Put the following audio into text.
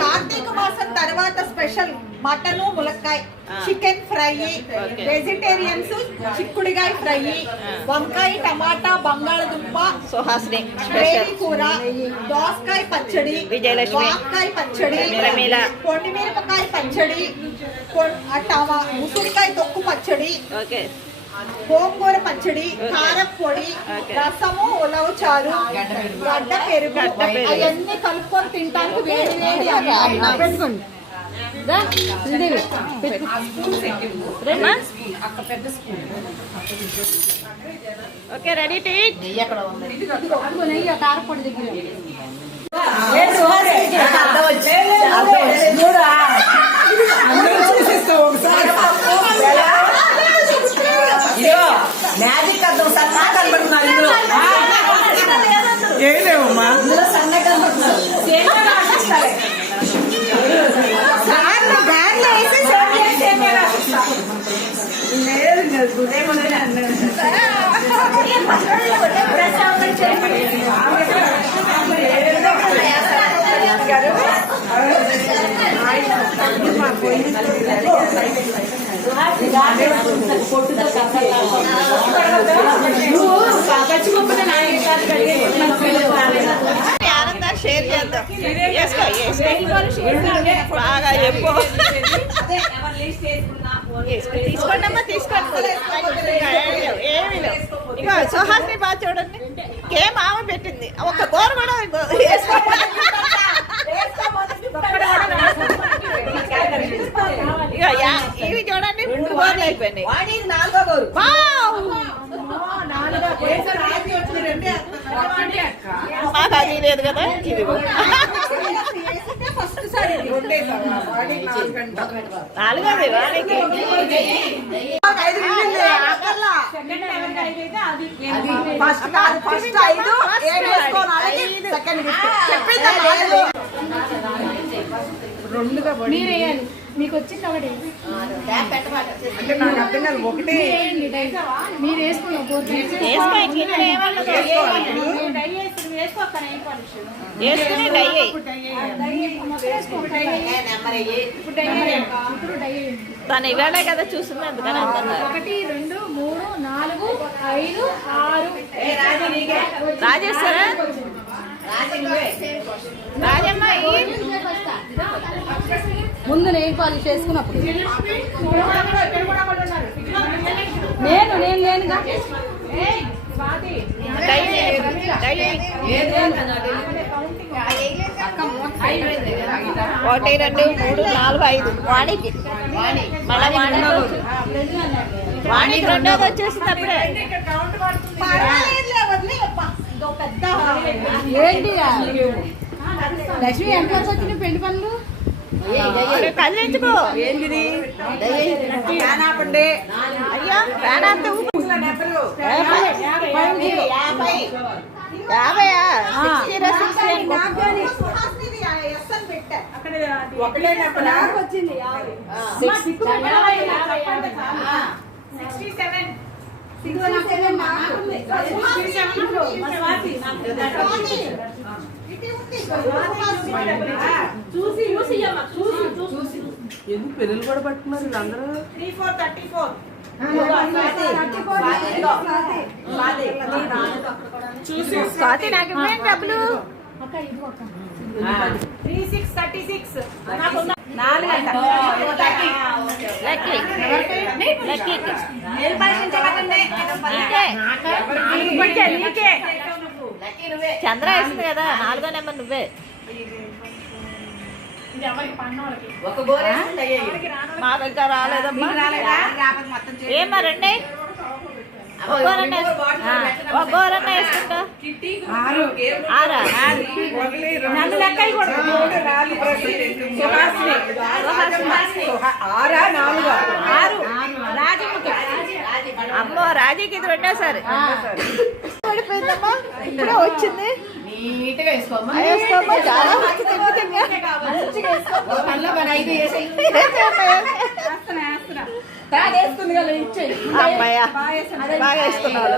కార్తీక మాసం తర్వాత special mutton ములక్కాయ చికెన్ ఫ్రై, వెజిటేరియన్స్ చిక్కుడుగాయ ఫ్రై, వంకాయ టమాటా బంగాళదుంప గ్రేవీ కూర, దోసకాయ పచ్చడి, వాకాయ పచ్చడి, పొండి మిరపకాయ పచ్చడి, ఉసిరికాయ తొక్కు పచ్చడి, గోంగూర పచ్చడి, కారం పొడి, రసము, ఉలవ చారు, గడ్డ పెరుగు అవన్నీ కలుపుకొని తింటానికి వేడి వేడి పెట్టుకోండి. Okay ready to eat. కారం పొడి దగ్గర మ్యాజిక్ అర్థం సన్నా కనబడుతున్నారు ఏదేమమ్మా సన్న కనబడుతున్నారు షేర్ చేద్దాం. బాగా చెప్పు. తీసుకోండి అమ్మా, తీసుకోండి. ఏమి లేవు. ఇక సుహాస్ని బాగా చూడండి. కేమ్ ఆమె పెట్టింది. ఒక కూర కూడా ఇవి చూడండి, 3 కూరలు అయిపోయినాయి. మాకు అది లేదు కదా. ఇది 4 వాడికి మీరేయాలి. మీకు వచ్చింది ఒకటి అంటే నాకు అర్థం కాదు. ఒకటే మీరు వేసుకున్నాం తను ఇవాళ కదా చూస్తుంది, అందుకని 1 2 3 4 5 6 రాజేశ్వరా రాజమ్మ ముందు నెయిల్ పాలిష్ చేసుకున్నప్పుడు నేను లేనుగా 1 2 3 4 5 వాణికి మళ్ళీ వాణికి రెండోది వచ్చేసింది అప్పుడే. ఏంటి లక్ష్మి ఎంత వరకు వచ్చినాయి పెళ్లి పనులు? కదిలించుకో. ఏంటిది అయ్యా వేణాంత చూసి ఎందుకు పిల్లలు కూడా పట్టుకున్నారు వీళ్ళందరూ? 3 4 34 స్వాతి నాకు ఇవ్వండి డబ్బులు. 3 6 36 చంద్ర వేసింది కదా 4వ నెంబర్ నువ్వే. మా దగ్గర రాలేదమ్మా. ఏమా రండి, గోరన్న వేసుకుంటా. 6 అమ్మో రాజీకి ఇది రెండోసారి పడిపోయిందమ్మా. ఇప్పుడే వచ్చింది. నీట్గా వేసుకోమ్మా. చాలా మంచి తాగేస్తుంది కదా ఇచ్చేయి అమ్మాయ్యా బాగా వేసుకున్నావు